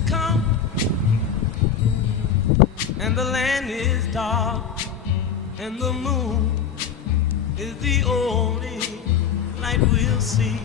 has come and the land is dark and the moon is the only light we'll see.